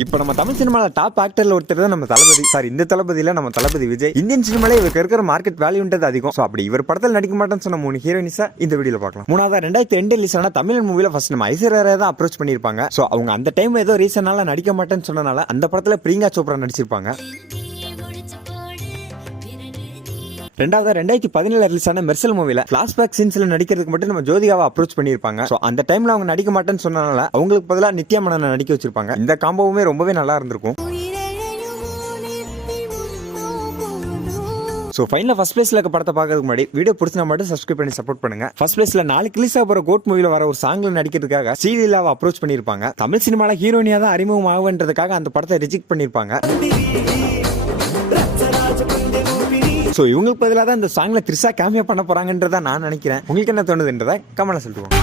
இப்போ நம்ம தமிழ் சினிமால டாப் ஆக்டர்ல ஒருத்தர் தான் நம்ம தளபதி. சார் இந்த தளபதியில நம்ம தளபதி விஜய். இந்தியன் சினிமால இவருக்கு இருக்கிற மார்க்கெட் வேல்யூன்றது அதிகம். சோ அப்படி இவர் படத்தில் நடிக்க மாட்டேன்னு சொன்ன 3 ஹீரோயின்ஸா இந்த வீடியோல பார்க்கலாம். மூணாவது 2002 ரிலீஸ் ஆன தமிழ் மூவில ஃபர்ஸ்ட் நம்ம ஐஸ்வர்யா ராய் தான் அப்ரோச் பண்ணிருப்பாங்க. சோ அவங்க அந்த டைம் ஏதோ ரீசனால நடிக்க மாட்டேன்னு சொன்னனால அந்த படத்துல பிரியங்கா சோப்ரா நடிச்சிருப்பாங்க. ரெண்டாவது 2017 ரிலீஸ் ஆன மெர்சல் மூவில பிளாஷ்பேக் சீன்ஸ்ல நடிக்கிறதுக்கு மட்டும் நம்ம ஜோதிகாவை அப்ரோச் பண்ணிருப்பாங்க. சோ அந்த டைம்ல அவங்க நடிக்க மாட்டேன்னு சொன்னனால அவங்களுக்கு பதிலா நித்யா மேனனை நடிக்க வச்சிருப்பாங்க. இந்த காம்போவுமே ரொம்பவே நல்லா இருந்திருக்கும். சோ ஃபைனலா ஃபர்ஸ்ட் பிளேஸ்ல இருக்க படத்தை பார்க்கறதுக்கு முன்னாடி வீடியோ பிடிச்சா மட்டும் சப்ஸ்கிரைப் பண்ணி சப்போர்ட் பண்ணுங்க. ஃபர்ஸ்ட் பிளேஸ்ல 4 ரிலீஸ் ஆகிற கோட் மூவில வர ஒரு சாங்ல நடிக்கிறதுக்காக ஸ்ரீலீலாவை அப்ரோச் பண்ணிருப்பாங்க. தமிழ் சினிமால ஹீரோயினியா தான் அறிமுகம் ஆகுன்றதுக்காக அந்த படத்தை ரிஜெக்ட் பண்ணிருப்பாங்க. சோ இவங்களுக்கு பதிலாக தான் இந்த சாங்ல த்ரிஷா கேமியா பண்ண போறாங்கன்றத நான் நினைக்கிறேன். உங்களுக்கு என்ன தோணுதுன்றத கமெண்ட்ல சொல்லுவாங்க.